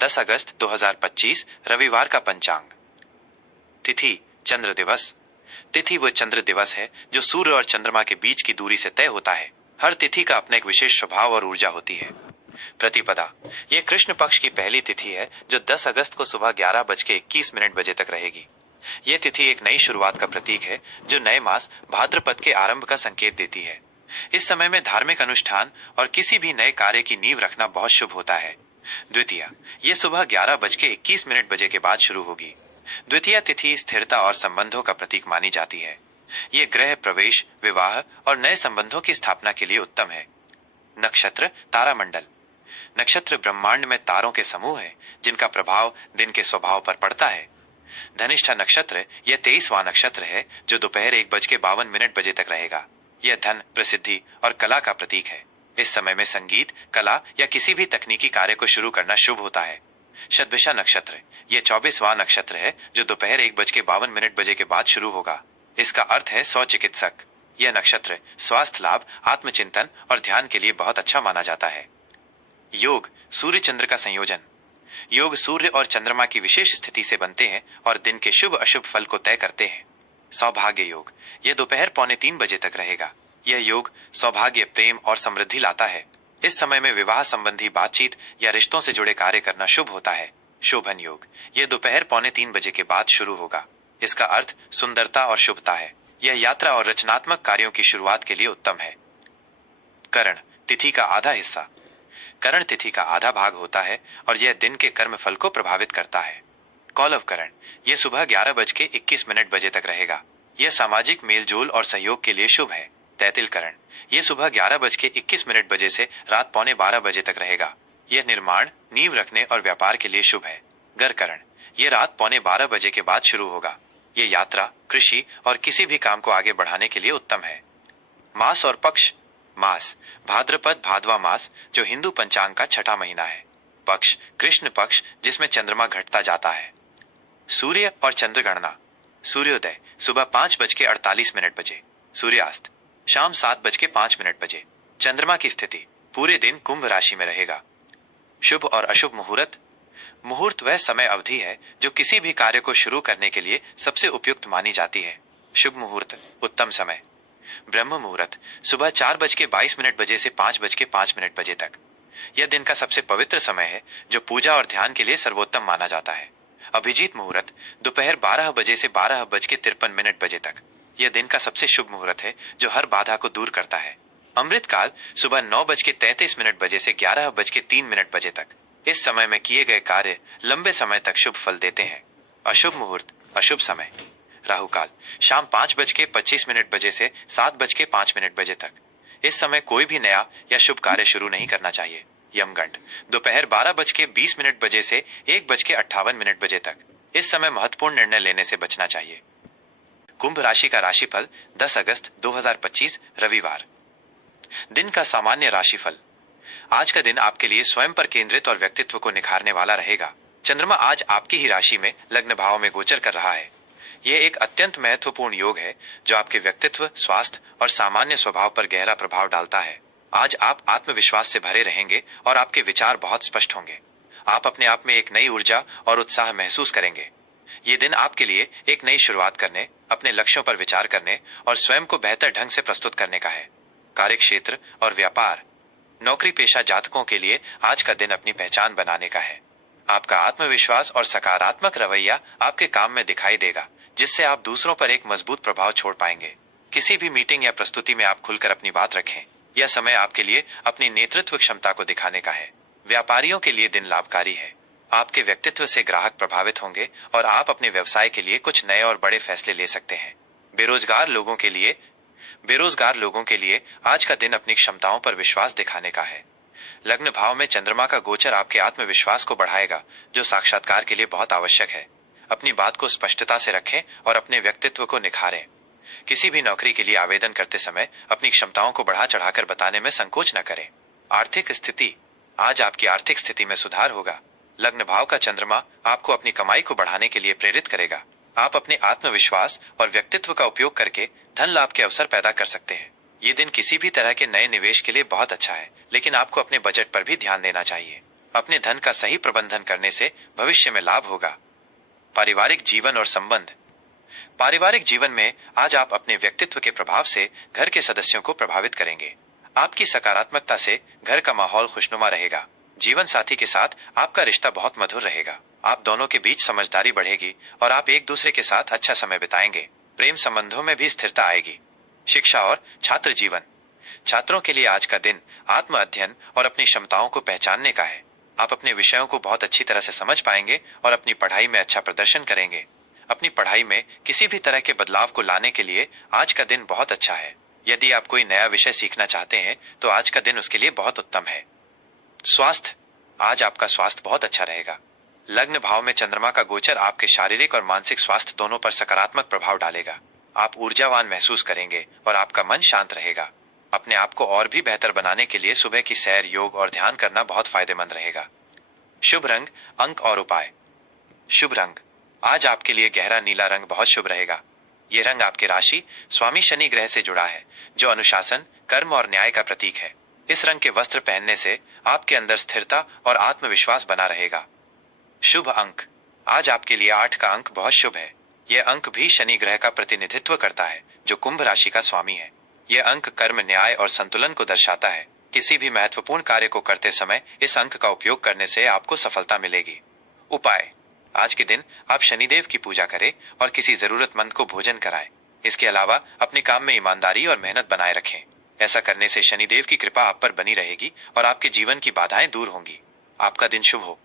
10 अगस्त 2025 रविवार का पंचांग। तिथि चंद्र दिवस। तिथि वो चंद्र दिवस है जो सूर्य और चंद्रमा के बीच की दूरी से तय होता है। हर तिथि का अपना एक विशेष स्वभाव और ऊर्जा होती है। प्रतिपदा ये कृष्ण पक्ष की पहली तिथि है जो 10 अगस्त को सुबह 11:21 बजे तक रहेगी। ये तिथि एक नई शुरुआत का प्रतीक है जो नए मास भाद्रपद के आरंभ का संकेत देती है। इस समय में धार्मिक अनुष्ठान और किसी भी नए कार्य की नींव रखना बहुत शुभ होता है। द्वितीया ये सुबह 11:21 के बाद शुरू होगी। द्वितीया तिथि स्थिरता और संबंधों का प्रतीक मानी जाती है। ये गृह प्रवेश, विवाह और नए संबंधों की स्थापना के लिए उत्तम है। नक्षत्र तारामंडल। नक्षत्र ब्रह्मांड में तारों के समूह है जिनका प्रभाव दिन के स्वभाव पर पड़ता है। धनिष्ठा नक्षत्र यह 23वां नक्षत्र है जो दोपहर 1:52 तक रहेगा। यह धन, प्रसिद्धि और कला का प्रतीक है। इस समय में संगीत, कला या किसी भी तकनीकी कार्य को शुरू करना शुभ होता है। शतभिषा नक्षत्र यह 24वां नक्षत्र है जो दोपहर 1:52 के बाद शुरू होगा। इसका अर्थ है सौ चिकित्सक। यह नक्षत्र स्वास्थ्य लाभ, आत्मचिंतन और ध्यान के लिए बहुत अच्छा माना जाता है। योग सूर्य चंद्र का संयोजन। योग सूर्य और चंद्रमा की विशेष स्थिति से बनते हैं और दिन के शुभ अशुभ फल को तय करते हैं। सौभाग्य योग यह दोपहर 2:45 तक रहेगा। यह योग सौभाग्य, प्रेम और समृद्धि लाता है। इस समय में विवाह संबंधी बातचीत या रिश्तों से जुड़े कार्य करना शुभ होता है। शोभन योग यह दोपहर 2:45 के बाद शुरू होगा। इसका अर्थ सुंदरता और शुभता है। यह यात्रा और रचनात्मक कार्यों की शुरुआत के लिए उत्तम है। करण तिथि का आधा हिस्सा। करण तिथि का आधा भाग होता है और यह दिन के कर्म फल को प्रभावित करता है। कौलव करण यह सुबह 11:21 तक रहेगा। यह सामाजिक मेलजोल और सहयोग के लिए शुभ है। तैतिल करण यह सुबह 11:21 से रात 11:45 तक रहेगा। यह निर्माण, नींव रखने और व्यापार के लिए शुभ है। गरकरण यह रात 11:15 के बाद शुरू होगा। यह यात्रा, कृषि और किसी भी काम को आगे बढ़ाने के लिए उत्तम है। मास और पक्ष। मास भाद्रपद भादवा मास जो हिंदू पंचांग का छठा महीना है। पक्ष कृष्ण पक्ष जिसमें चंद्रमा घटता जाता है। सूर्य और चंद्र गणना। सूर्योदय सुबह 5:48 सूर्यास्त शाम 7:05 चंद्रमा की स्थिति पूरे दिन कुंभ राशि में रहेगा। शुभ और अशुभ मुहूर्त। मुहूर्त वह समय अवधि है जो किसी भी कार्य को शुरू करने के लिए सबसे उपयुक्त मानी जाती है। शुभ मुहूर्त उत्तम समय। ब्रह्म मुहूर्त सुबह 4:22 से 5:05 तक। यह दिन का सबसे पवित्र समय है जो पूजा और ध्यान के लिए सर्वोत्तम माना जाता है। अभिजीत मुहूर्त दोपहर 12 से 12:53 तक। यह दिन का सबसे शुभ मुहूर्त है जो हर बाधा को दूर करता है। अमृत काल सुबह 9:33 से 11:03 तक। इस समय में किए गए कार्य लंबे समय तक शुभ फल देते हैं। अशुभ मुहूर्त अशुभ समय। राहु काल शाम 5:25 से 7:05 तक। इस समय कोई भी नया या शुभ कार्य शुरू नहीं करना चाहिए। यमगंड दोपहर 12:20 से 1:58 तक। इस समय महत्वपूर्ण निर्णय लेने से बचना चाहिए। कुंभ राशि का राशिफल 10 अगस्त 2025 रविवार। दिन का सामान्य राशिफल। आज का दिन आपके लिए स्वयं पर केंद्रित और व्यक्तित्व को निखारने वाला रहेगा। चंद्रमा आज आपकी ही राशि में लग्न भाव में गोचर कर रहा है। यह एक अत्यंत महत्वपूर्ण योग है जो आपके व्यक्तित्व, स्वास्थ्य और सामान्य स्वभाव पर गहरा प्रभाव डालता है। आज आप आत्मविश्वास से भरे रहेंगे और आपके विचार बहुत स्पष्ट होंगे। आप अपने आप में एक नई ऊर्जा और उत्साह महसूस करेंगे। ये दिन आपके लिए एक नई शुरुआत करने, अपने लक्ष्यों पर विचार करने और स्वयं को बेहतर ढंग से प्रस्तुत करने का है। कार्यक्षेत्र और व्यापार। नौकरी पेशा जातकों के लिए आज का दिन अपनी पहचान बनाने का है। आपका आत्मविश्वास और सकारात्मक रवैया आपके काम में दिखाई देगा, जिससे आप दूसरों पर एक मजबूत प्रभाव छोड़ पाएंगे। किसी भी मीटिंग या प्रस्तुति में आप खुलकर अपनी बात रखें। यह समय आपके लिए अपनी नेतृत्व क्षमता को दिखाने का है। व्यापारियों के लिए दिन लाभकारी है। आपके व्यक्तित्व से ग्राहक प्रभावित होंगे और आप अपने व्यवसाय के लिए कुछ नए और बड़े फैसले ले सकते हैं। बेरोजगार लोगों के लिए आज का दिन अपनी क्षमताओं पर विश्वास दिखाने का है। लग्न भाव में चंद्रमा का गोचर आपके आत्मविश्वास को बढ़ाएगा, जो साक्षात्कार के लिए बहुत आवश्यक है। अपनी बात को स्पष्टता से रखें और अपने व्यक्तित्व को निखारें। किसी भी नौकरी के लिए आवेदन करते समय अपनी क्षमताओं को बढ़ा चढ़ाकर बताने में संकोच न करें। आर्थिक स्थिति। आज आपकी आर्थिक स्थिति में सुधार होगा। लग्न भाव का चंद्रमा आपको अपनी कमाई को बढ़ाने के लिए प्रेरित करेगा। आप अपने आत्मविश्वास और व्यक्तित्व का उपयोग करके धन लाभ के अवसर पैदा कर सकते हैं। ये दिन किसी भी तरह के नए निवेश के लिए बहुत अच्छा है, लेकिन आपको अपने बजट पर भी ध्यान देना चाहिए। अपने धन का सही प्रबंधन करने से भविष्य में लाभ होगा। पारिवारिक जीवन और संबंध। पारिवारिक जीवन में आज आप अपने व्यक्तित्व के प्रभाव से घर के सदस्यों को प्रभावित करेंगे। आपकी सकारात्मकता से घर का माहौल खुशनुमा रहेगा। जीवन साथी के साथ आपका रिश्ता बहुत मधुर रहेगा। आप दोनों के बीच समझदारी बढ़ेगी और आप एक दूसरे के साथ अच्छा समय बिताएंगे। प्रेम संबंधों में भी स्थिरता आएगी। शिक्षा और छात्र जीवन। छात्रों के लिए आज का दिन आत्म अध्ययन और अपनी क्षमताओं को पहचानने का है। आप अपने विषयों को बहुत अच्छी तरह से समझ पाएंगे और अपनी पढ़ाई में अच्छा प्रदर्शन करेंगे। अपनी पढ़ाई में किसी भी तरह के बदलाव को लाने के लिए आज का दिन बहुत अच्छा है। यदि आप कोई नया विषय सीखना चाहते हैं तो आज का दिन उसके लिए बहुत उत्तम है। स्वास्थ्य। आज आपका स्वास्थ्य बहुत अच्छा रहेगा। लग्न भाव में चंद्रमा का गोचर आपके शारीरिक और मानसिक स्वास्थ्य दोनों पर सकारात्मक प्रभाव डालेगा। आप ऊर्जावान महसूस करेंगे और आपका मन शांत रहेगा। अपने आप को और भी बेहतर बनाने के लिए सुबह की सैर, योग और ध्यान करना बहुत फायदेमंद रहेगा। शुभ रंग, अंक और उपाय। शुभ रंग। आज आपके लिए गहरा नीला रंग बहुत शुभ रहेगा। यह रंग आपके राशि स्वामी शनि ग्रह से जुड़ा है, जो अनुशासन, कर्म और न्याय का प्रतीक है। इस रंग के वस्त्र पहनने से आपके अंदर स्थिरता और आत्मविश्वास बना रहेगा। शुभ अंक। आज आपके लिए 8 का अंक बहुत शुभ है। यह अंक भी शनि ग्रह का प्रतिनिधित्व करता है, जो कुंभ राशि का स्वामी है। यह अंक कर्म, न्याय और संतुलन को दर्शाता है। किसी भी महत्वपूर्ण कार्य को करते समय इस अंक का उपयोग करने से आपको सफलता मिलेगी। उपाय। आज के दिन आप शनिदेव की पूजा करें और किसी जरूरतमंद को भोजन कराएं। इसके अलावा अपने काम में ईमानदारी और मेहनत बनाए रखें। ऐसा करने से शनिदेव की कृपा आप पर बनी रहेगी और आपके जीवन की बाधाएं दूर होंगी। आपका दिन शुभ हो।